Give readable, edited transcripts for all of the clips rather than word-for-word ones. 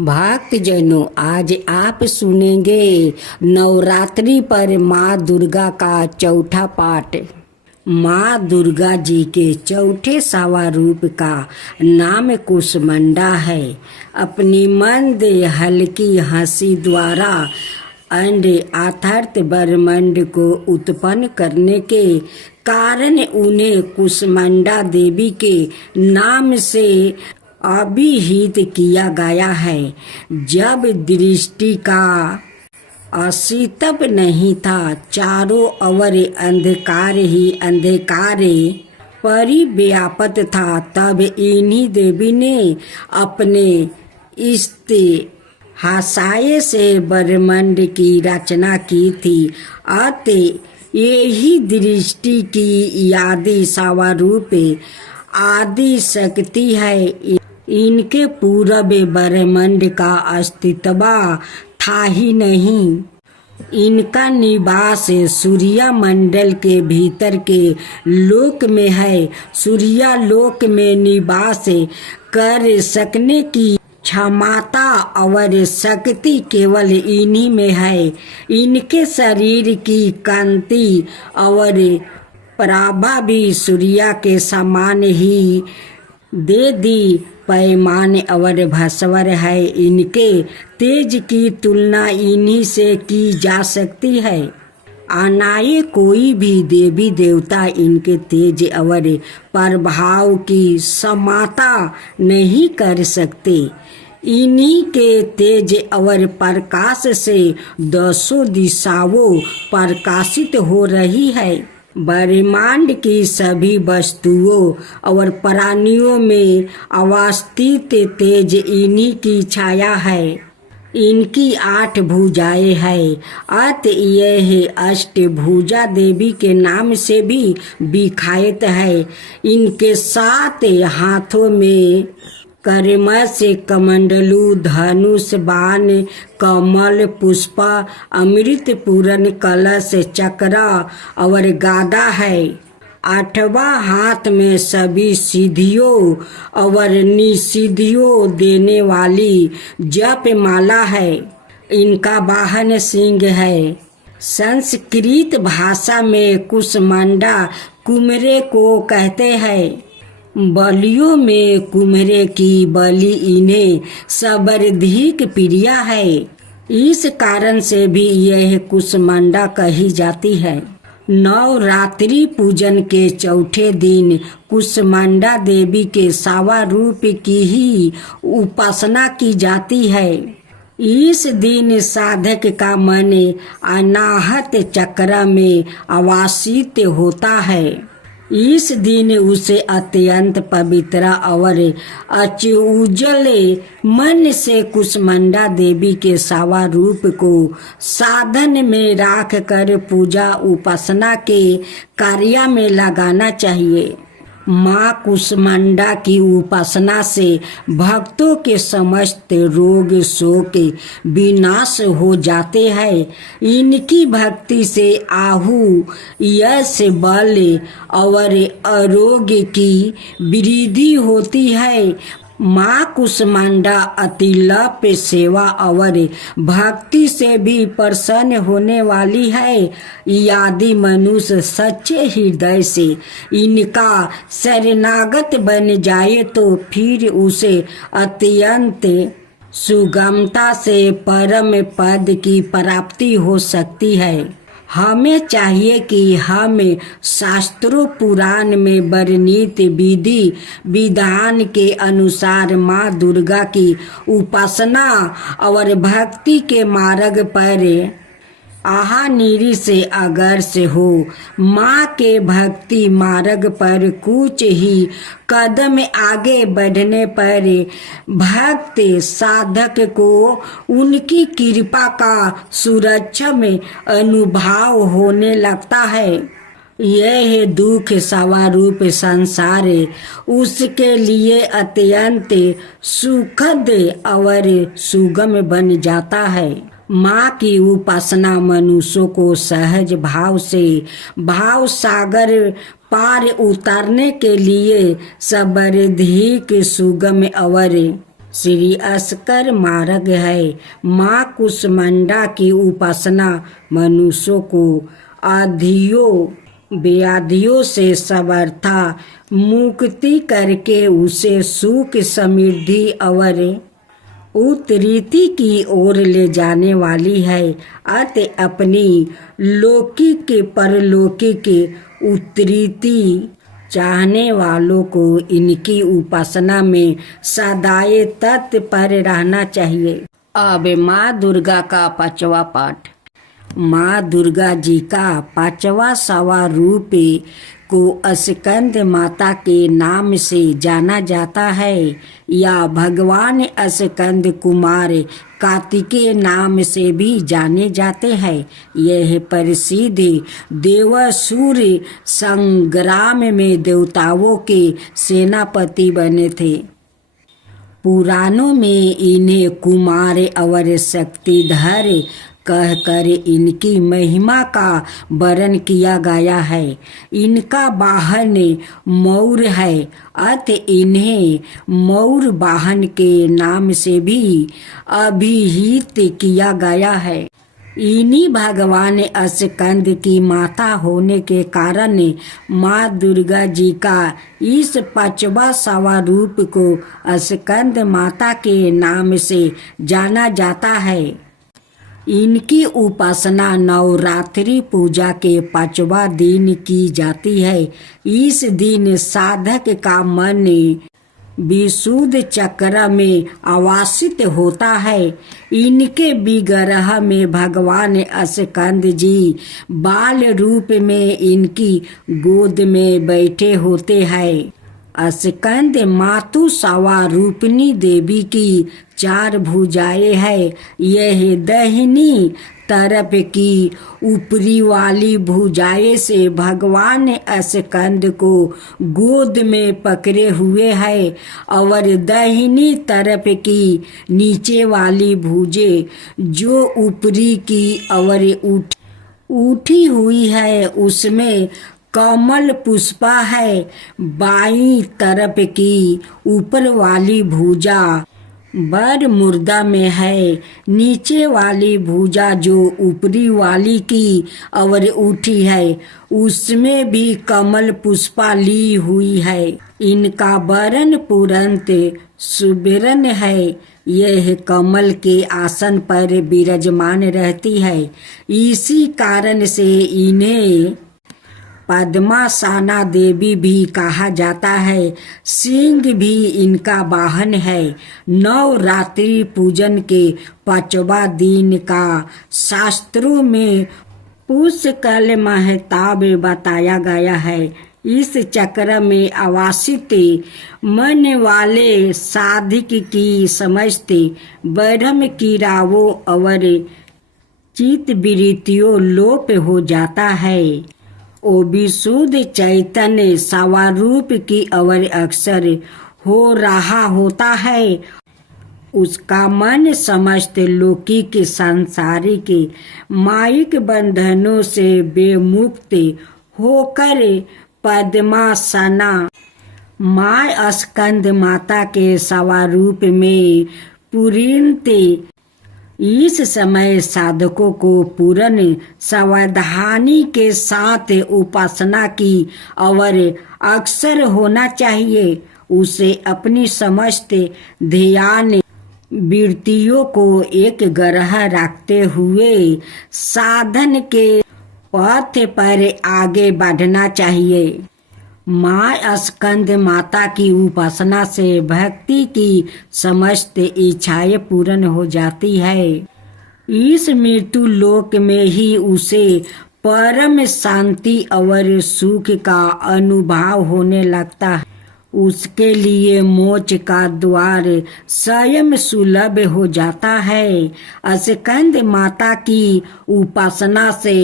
भक्तजनों, आज आप सुनेंगे नवरात्रि पर माँ दुर्गा का चौथा पाठ। माँ दुर्गा जी के चौथे सवा रूप का नाम कुष्मांडा है। अपनी मंद हल्की हंसी द्वारा अंड अर्थात ब्रह्मांड को उत्पन्न करने के कारण उन्हें कुष्मांडा देवी के नाम से अभिहित किया गया है। जब दृष्टि का अस्तित्व नहीं था, चारों ओर अंधकार ही अंधकार परिव्याप्त था, तब इन्हीं देवी ने अपने इस्तेहासाय से ब्रह्मांड की रचना की थी। अतः यही दृष्टि की आदि स्वरूप आदि शक्ति है। इनके पूर्व ब्रह्मांड का अस्तित्व था ही नहीं। इनका निवास सूर्य मंडल के भीतर के लोक में है। सूर्य लोक में निवास कर सकने की क्षमता और शक्ति केवल इन्हीं में है। इनके शरीर की कांति और प्रभा भी सूर्य के समान ही दे दी पैमान और भास्वर है। इनके तेज की तुलना इन्हीं से की जा सकती है। अनाए कोई भी देवी देवता इनके तेज और प्रभाव की समाता नहीं कर सकते। इन्हीं के तेज और प्रकाश से दसों दिशाओं प्रकाशित हो रही है। ब्रह्मांड की सभी वस्तुओं और प्राणियों में अवस्थित तेज इन्हीं की छाया है। इनकी 8 भुजाएं हैं। अतः यह अष्टभुजा देवी के नाम से भी विख्यात है। इनके 7 हाथों में करमस, कमंडलू, धनुष, बाण, कमल, पुष्प, अमृत पूर्ण, कलश, चक्र और गदा है। 8वां हाथ में सभी सिद्धियों और निसिद्धियों देने वाली जप माला है। इनका वाहन सिंह है। संस्कृत भाषा में कुष्मांडा कुमरे को कहते हैं। बलियों में कुम्हरे की बलि इन्हें सर्वाधिक प्रिय है। इस कारण से भी यह कुष्मांडा कही जाती है। नवरात्रि पूजन के चौथे दिन कुष्मांडा देवी के सवा रूप की ही उपासना की जाती है। इस दिन साधक का मन अनाहत चक्र में आवासित होता है। इस दिन उसे अत्यंत पवित्र और अचूजल मन से कुष्मांडा देवी के सवा रूप को साधन में रख कर पूजा उपासना के कार्य में लगाना चाहिए। माँ कुष्मांडा की उपासना से भक्तों के समस्त रोग शोक विनाश हो जाते हैं। इनकी भक्ति से आहु, यश, बल और आरोग्य की वृद्धि होती है। माँ कुष्मांडा अतिलप सेवा और भक्ति से भी प्रसन्न होने वाली है। यदि मनुष्य सच्चे हृदय से इनका शरणागत बन जाए तो फिर उसे अत्यंत सुगमता से परम पद की प्राप्ति हो सकती है। हमें चाहिए कि हम शास्त्रों पुराण में वर्णित विधि विधान के अनुसार माँ दुर्गा की उपासना और भक्ति के मार्ग पर आहानिरी से अगर से हो। माँ के भक्ति मार्ग पर कुछ ही कदम आगे बढ़ने पर भक्त साधक को उनकी कृपा का सुरक्षा में अनुभव होने लगता है। यह दुख स्वरूप संसार उसके लिए अत्यंत सुखद और सुगम बन जाता है। माँ की उपासना मनुष्यों को सहज भाव से भाव सागर पार उतारने के लिए सर्वाधिक सुगम और श्री अस्कर मार्ग है। माँ कुष्मांडा की उपासना मनुष्यों को आधियों व्याधियों से समर्था मुक्ति करके उसे सुख समृद्धि और उत्तरीति की ओर ले जाने वाली है। अतः अपनी लौकिक परलौकिक उत्तरीति चाहने वालों को इनकी उपासना में सदाए तत्पर रहना चाहिए। अब माँ दुर्गा का पांचवा पाठ। माँ दुर्गा जी का पांचवा स्वरूप को स्कंद माता के नाम से जाना जाता है या भगवान स्कंद कुमार कार्तिकेय नाम से भी जाने जाते हैं। यह प्रसिद्ध देवासुर संग्राम में देवताओं के सेनापति बने थे। पुराणों में इन्हें कुमार और शक्तिधर कहकर इनकी महिमा का वर्णन किया गया है। इनका वाहन मयूर है, अतः इन्हें मयूर वाहन के नाम से भी अभिहित किया गया है। इन्हीं भगवान स्कंद की माता होने के कारण माँ दुर्गा जी का इस पांचवा स्वरूप को स्कंद माता के नाम से जाना जाता है। इनकी उपासना नवरात्रि पूजा के पांचवा दिन की जाती है। इस दिन साधक का मन विशुद्ध चक्र में आवासित होता है। इनके विग्रह में भगवान स्कंद जी बाल रूप में इनकी गोद में बैठे होते हैं। स्कंद मातु स्वरूपिणी देवी की 4 भुजाएं है। यह दाहिनी तरफ की ऊपरी वाली भुजाएं से भगवान स्कंद को गोद में पकड़े हुए है और दाहिनी तरफ की नीचे वाली भुजे जो ऊपरी की और उठी हुई है उसमें कमल पुष्पा है। बाईं तरफ की ऊपर वाली भुजा बर मुर्दा में है। नीचे वाली भुजा जो ऊपरी वाली की और उठी है उसमें भी कमल पुष्पा ली हुई है। इनका वर्ण पुरंत सुबेरन है। यह कमल के आसन पर विराजमान रहती है। इसी कारण से इन्हें पद्मासना देवी भी कहा जाता है। सिंह भी इनका वाहन है। नवरात्रि पूजन के 5वां दिन का शास्त्रों में पुष्कल महताब बताया गया है। इस चक्र में आवासित मन वाले साधिक की समस्त ब्रह्म कीड़ाओं और चित्त वृत्तियों लोप हो जाता है। ओ विशुद्ध चैतन्य स्वरूप की और अक्सर हो रहा होता है। उसका मन समस्त लौकिक सांसारिक मायिक बंधनों से बेमुक्त होकर पद्मासना माँ स्कंद माता के स्वरूप में पूर्णत इस समय साधकों को पूर्ण सावधानी के साथ उपासना की और अक्सर होना चाहिए। उसे अपनी समस्त ध्यान वृत्तियों को एक ग्रह रखते हुए साधन के पथ पर आगे बढ़ना चाहिए। माँ स्कंद माता की उपासना से भक्ति की समस्त इच्छाएं पूर्ण हो जाती है। इस मृत्यु लोक में ही उसे परम शांति और सुख का अनुभव होने लगता है। उसके लिए मोक्ष का द्वार स्वयं सुलभ हो जाता है। स्कंद माता की उपासना से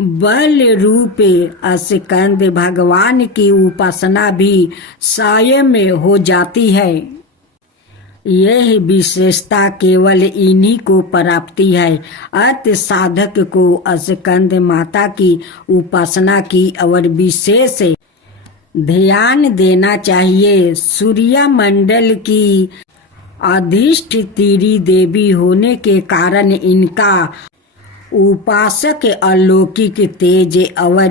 बल रूप स्कंद भगवान की उपासना भी स्वयं हो जाती है। यह विशेषता केवल इन्हीं को प्राप्ति है। अत साधक को स्कंद माता की उपासना की और विशेष ध्यान देना चाहिए। सूर्य मंडल की अधिष्ठित्री देवी होने के कारण इनका उपासक अलौकिक तेज और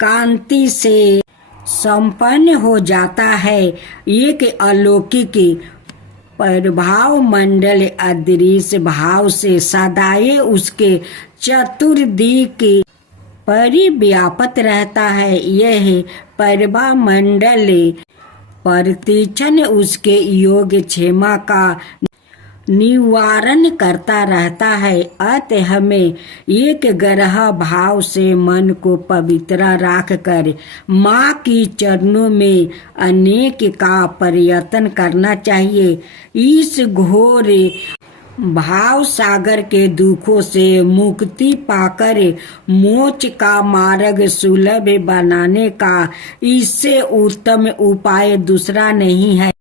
कांति से संपन्न हो जाता है। एक अलौकिक प्रभाव मंडल अदृश्य भाव से सदाए उसके चतुर्दिक परिव्याप्त रहता है। यह प्रभा मंडल प्रतिक्षण उसके योग क्षेमा का निवारण करता रहता है। अतः हमें एक ग्रह भाव से मन को पवित्र रख कर माँ की चरणों में अनेक का प्रयत्न करना चाहिए। इस घोर भाव सागर के दुखों से मुक्ति पाकर मोक्ष का मार्ग सुलभ बनाने का इससे उत्तम उपाय दूसरा नहीं है।